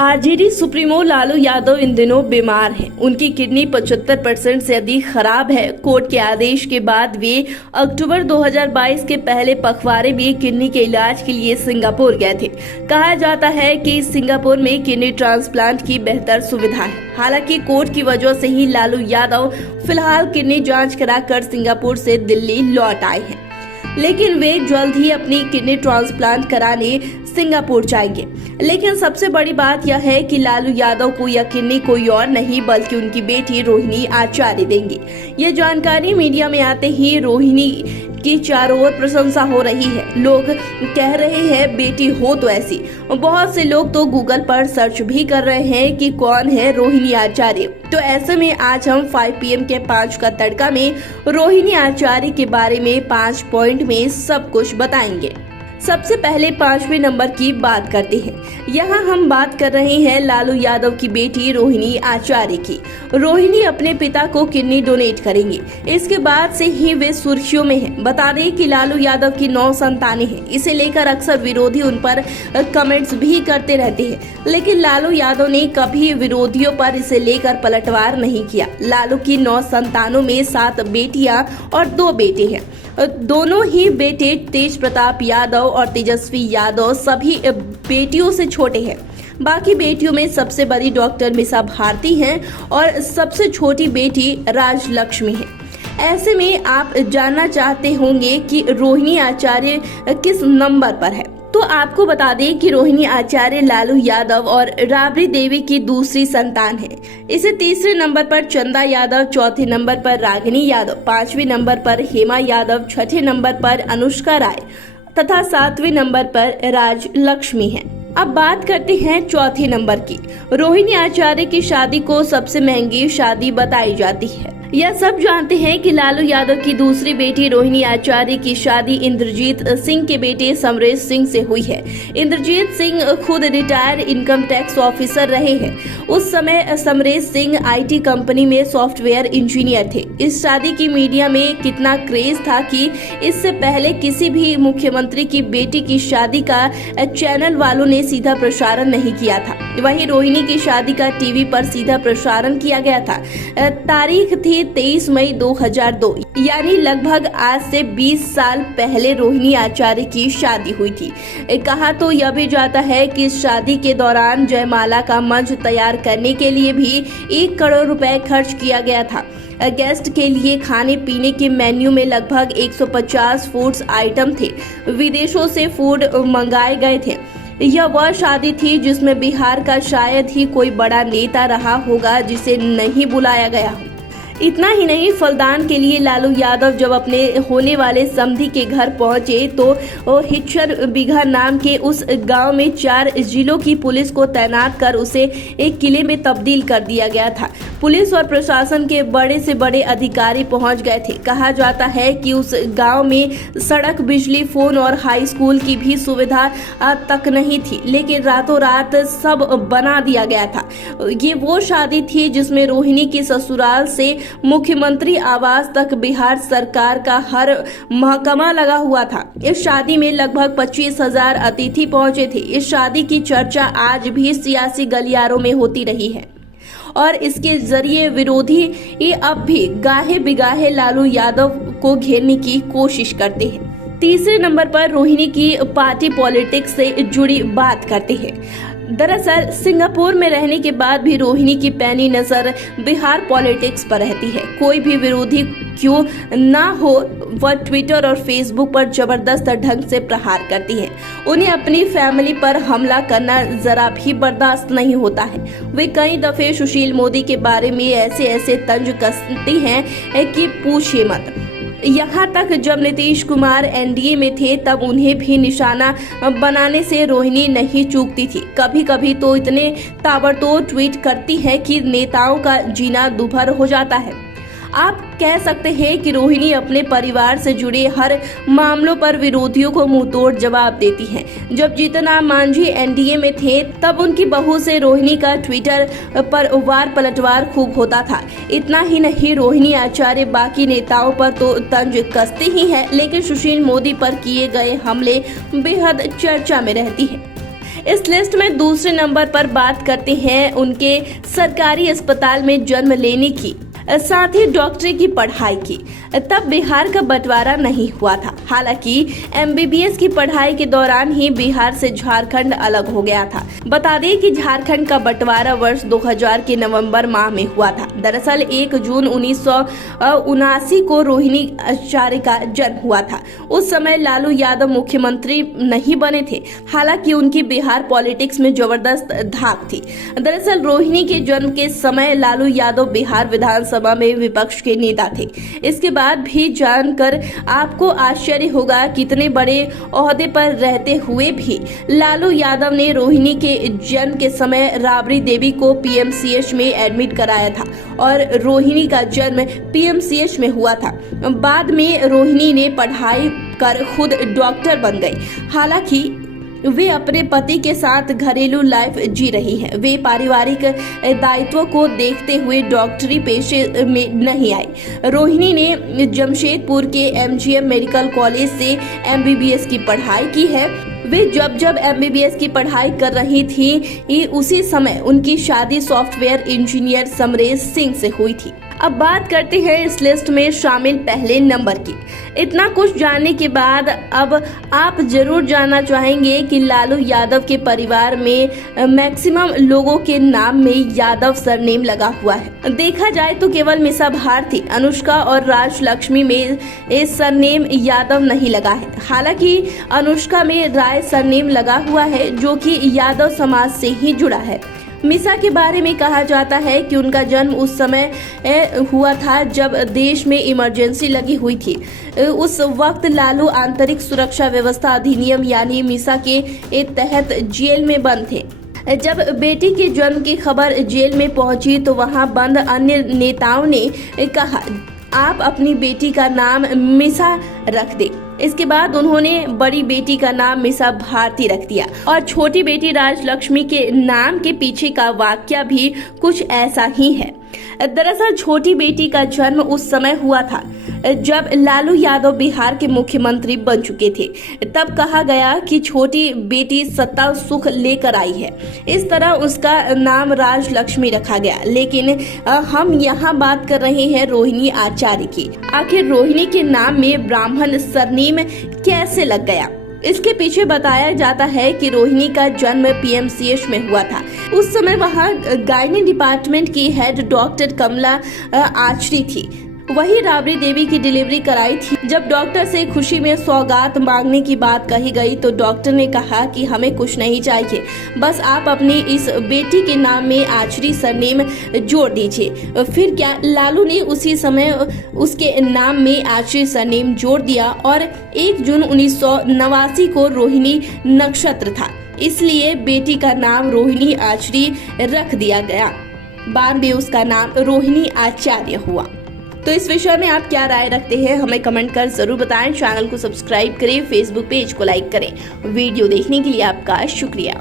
RJD supremo Lalu Yadav इन दिनों बीमार हैं। उनकी किडनी 75% से अधिक खराब है। कोर्ट के आदेश के बाद वे अक्टूबर 2022 के पहले पखवाड़े में किडनी के इलाज के लिए सिंगापुर गए थे। कहा जाता है कि सिंगापुर में किडनी ट्रांसप्लांट की बेहतर सुविधा है। हालांकि कोर्ट की वजह से ही लालू यादव फिलहाल किडनी जांच कराकर सिंगापुर से दिल्ली लौट आए हैं, लेकिन वे जल्द ही अपनी किडनी ट्रांसप्लांट कराने सिंगापुर जाएंगे। लेकिन सबसे बड़ी बात यह है कि लालू यादव को यह किडनी कोई और नहीं बल्कि उनकी बेटी रोहिणी आचार्य देंगी। ये जानकारी मीडिया में आते ही रोहिणी की चारों ओर प्रशंसा हो रही है। लोग कह रहे हैं बेटी हो तो ऐसी। बहुत से लोग तो गूगल पर सर्च भी कर रहे हैं कि कौन है रोहिणी आचार्य। तो ऐसे में आज हम 5 PM के 5 का तड़का में रोहिणी आचार्य के बारे में 5 पॉइंट में सब कुछ बताएंगे। सबसे पहले 5वें नंबर की बात करते हैं। यहाँ हम बात कर रहे हैं लालू यादव की बेटी रोहिणी आचार्य की। रोहिणी अपने पिता को किडनी डोनेट करेंगी। इसके बाद से ही वे सुर्खियों में हैं। बता दें कि लालू यादव की 9 संतानें हैं। इसे लेकर अक्सर विरोधी उन पर कमेंट्स भी करते रहते हैं, लेकिन लालू यादव ने कभी विरोधियों पर इसे लेकर पलटवार नहीं किया। लालू की 9 संतानों में 7 बेटियां और 2 बेटे हैं। दोनों ही बेटे तेज प्रताप यादव और तेजस्वी यादव सभी बेटियों से छोटे हैं। बाकी बेटियों में सबसे बड़ी डॉक्टर मिसा भारती हैं और सबसे छोटी बेटी राजलक्ष्मी है। ऐसे में आप जानना चाहते होंगे कि रोहिणी आचार्य किस नंबर पर है। तो आपको बता दें कि रोहिणी आचार्य लालू यादव और राबड़ी देवी की दूसरी संतान है। इसे तीसरे नंबर पर चंदा यादव, चौथे नंबर पर रागिनी यादव, 5वें नंबर पर हेमा यादव, 6ठे नंबर पर अनुष्का राय तथा 7वें नंबर पर राजलक्ष्मी है। अब बात करते हैं चौथे नंबर की। रोहिणी आचार्य की शादी को सबसे महंगी शादी बताई जाती है। यह सब जानते हैं कि लालू यादव की दूसरी बेटी रोहिणी आचार्य की शादी इंद्रजीत सिंह के बेटे समरेश सिंह से हुई है। इंद्रजीत सिंह खुद रिटायर्ड इनकम टैक्स ऑफिसर रहे हैं। उस समय समरेश सिंह IT कंपनी में सॉफ्टवेयर इंजीनियर थे। इस शादी की मीडिया में कितना क्रेज था कि इससे पहले किसी भी मुख्यमंत्री की बेटी की शादी का चैनल वालों ने सीधा प्रसारण नहीं किया था। वहीं रोहिणी की शादी का टीवी पर सीधा प्रसारण किया गया था। तारीख थी 23 मई 2002, यानी लगभग आज से 20 साल पहले रोहिणी आचार्य की शादी हुई थी। कहा तो यह भी जाता है कि इस शादी के दौरान जयमाला का मंच तैयार करने के लिए भी 1 करोड़ रुपए खर्च किया गया था। गेस्ट के लिए खाने पीने के मेन्यू में लगभग 150 फूड्स आइटम थे। विदेशों से फूड मंगाए गए थे। यह वह शादी थी जिसमें बिहार का शायद ही कोई बड़ा नेता रहा होगा जिसे नहीं बुलाया गया हो। इतना ही नहीं, फलदान के लिए लालू यादव जब अपने होने वाले समधी के घर पहुंचे तो हिच्चर बीघा नाम के उस गांव में 4 जिलों की पुलिस को तैनात कर उसे एक किले में तब्दील कर दिया गया था। पुलिस और प्रशासन के बड़े से बड़े अधिकारी पहुंच गए थे। कहा जाता है कि उस गांव में सड़क, बिजली, फोन और हाई स्कूल की भी सुविधा तक नहीं थी, लेकिन रातों रात सब बना दिया गया था। ये वो शादी थी जिसमें रोहिणी की ससुराल से मुख्यमंत्री आवास तक बिहार सरकार का हर महकमा लगा हुआ था। इस शादी में लगभग 25,000 अतिथि पहुंचे थे। इस शादी की चर्चा आज भी सियासी गलियारों में होती रही है और इसके जरिए विरोधी अब भी गाहे बिगाहे लालू यादव को घेरने की कोशिश करते हैं। तीसरे नंबर पर रोहिणी की पार्टी पॉलिटिक्स से जुड़ी बात करते हैं। दरअसल सिंगापुर में रहने के बाद भी रोहिणी की पैनी नजर बिहार पॉलिटिक्स पर रहती है। कोई भी विरोधी क्यों ना हो, वह ट्विटर और फेसबुक पर जबरदस्त ढंग से प्रहार करती है। उन्हें अपनी फैमिली पर हमला करना जरा भी बर्दाश्त नहीं होता है। वे कई दफे सुशील मोदी के बारे में ऐसे तंज कसती हैं कि पूछिए मत। यहाँ तक जब नीतीश कुमार NDA में थे तब उन्हें भी निशाना बनाने से रोहिणी नहीं चूकती थी। कभी कभी तो इतने ताबड़तोड़ ट्वीट करती है कि नेताओं का जीना दूभर हो जाता है। आप कह सकते हैं कि रोहिणी अपने परिवार से जुड़े हर मामलों पर विरोधियों को मुंहतोड़ जवाब देती हैं। जब जीतन राम मांझी NDA में थे तब उनकी बहू से रोहिणी का ट्विटर पर वार पलटवार खूब होता था। इतना ही नहीं, रोहिणी आचार्य बाकी नेताओं पर तो तंज कसती ही है, लेकिन सुशील मोदी पर किए गए हमले बेहद चर्चा में रहती है। इस लिस्ट में दूसरे नंबर पर बात करते हैं उनके सरकारी अस्पताल में जन्म लेने की, साथ ही डॉक्टरी की पढ़ाई की। तब बिहार का बंटवारा नहीं हुआ था। हालांकि एमबीबीएस की पढ़ाई के दौरान ही बिहार से झारखंड अलग हो गया था। बता दें कि झारखंड का बंटवारा वर्ष 2000 के नवंबर माह में हुआ था। दरअसल 1 जून 1979 को रोहिणी आचार्य का जन्म हुआ था। उस समय लालू यादव मुख्यमंत्री नहीं बने थे। हालांकि उनकी बिहार पॉलिटिक्स में जबरदस्त धाक थी। दरअसल रोहिणी के जन्म के समय लालू यादव बिहार विधानसभा में विपक्ष के नेता थे। इसके बाद भी जानकर आपको आश्चर्य होगा कितने बड़े ओहदे पर रहते हुए भी लालू यादव ने रोहिणी के जन्म के समय राबड़ी देवी को पीएमसीएच में एडमिट कराया था और रोहिणी का जन्म पीएमसीएच में हुआ था। बाद में रोहिणी ने पढ़ाई कर खुद डॉक्टर बन गई। हालांकि वे अपने पति के साथ घरेलू लाइफ जी रही हैं। वे पारिवारिक दायित्वों को देखते हुए डॉक्टरी पेशे में नहीं आई। रोहिणी ने जमशेदपुर के एमजीएम मेडिकल कॉलेज से एमबीबीएस की पढ़ाई की है। वे जब एमबीबीएस की पढ़ाई कर रही थी उसी समय उनकी शादी सॉफ्टवेयर इंजीनियर समरेश सिंह से हुई थी। अब बात करते हैं इस लिस्ट में शामिल पहले नंबर की। इतना कुछ जानने के बाद अब आप जरूर जानना चाहेंगे कि लालू यादव के परिवार में मैक्सिमम लोगों के नाम में यादव सरनेम लगा हुआ है। देखा जाए तो केवल मिसा भारती, अनुष्का और राजलक्ष्मी में इस सरनेम यादव नहीं लगा है। हालांकि अनुष्का में राय सरनेम लगा हुआ है जो कि यादव समाज से ही जुड़ा है। मिसा के बारे में कहा जाता है कि उनका जन्म उस समय हुआ था जब देश में इमरजेंसी लगी हुई थी। उस वक्त लालू आंतरिक सुरक्षा व्यवस्था अधिनियम यानी मिसा के तहत जेल में बंद थे। जब बेटी के जन्म की खबर जेल में पहुंची तो वहां बंद अन्य नेताओं ने कहा आप अपनी बेटी का नाम मिसा रख दे। इसके बाद उन्होंने बड़ी बेटी का नाम मिसा भारती रख दिया और छोटी बेटी राजलक्ष्मी के नाम के पीछे का वाक्य भी कुछ ऐसा ही है। दरअसल छोटी बेटी का जन्म उस समय हुआ था जब लालू यादव बिहार के मुख्यमंत्री बन चुके थे। तब कहा गया कि छोटी बेटी सत्ता सुख लेकर आई है। इस तरह उसका नाम राजलक्ष्मी रखा गया। लेकिन हम यहाँ बात कर रहे हैं रोहिणी आचार्य की। आखिर रोहिणी के नाम में ब्राह्मण सरनेम कैसे लग गया? इसके पीछे बताया जाता है कि रोहिणी का जन्म पीएमसीएच में हुआ था। उस समय वहां गायनी डिपार्टमेंट की हेड डॉक्टर कमला आचरी थी। वही राबड़ी देवी की डिलीवरी कराई थी। जब डॉक्टर से खुशी में सौगात मांगने की बात कही गई तो डॉक्टर ने कहा कि हमें कुछ नहीं चाहिए, बस आप अपनी इस बेटी के नाम में आचरी सरनेम जोड़ दीजिए। फिर क्या, लालू ने उसी समय उसके नाम में आचरी सरनेम जोड़ दिया और 1 जून 1989 को रोहिणी नक्षत्र था, इसलिए बेटी का नाम रोहिणी आचरी रख दिया गया। बाद में उसका नाम रोहिणी आचार्य हुआ। तो इस विषय में आप क्या राय रखते हैं हमें कमेंट कर जरूर बताएं। चैनल को सब्सक्राइब करें, फेसबुक पेज को लाइक करें। वीडियो देखने के लिए आपका शुक्रिया।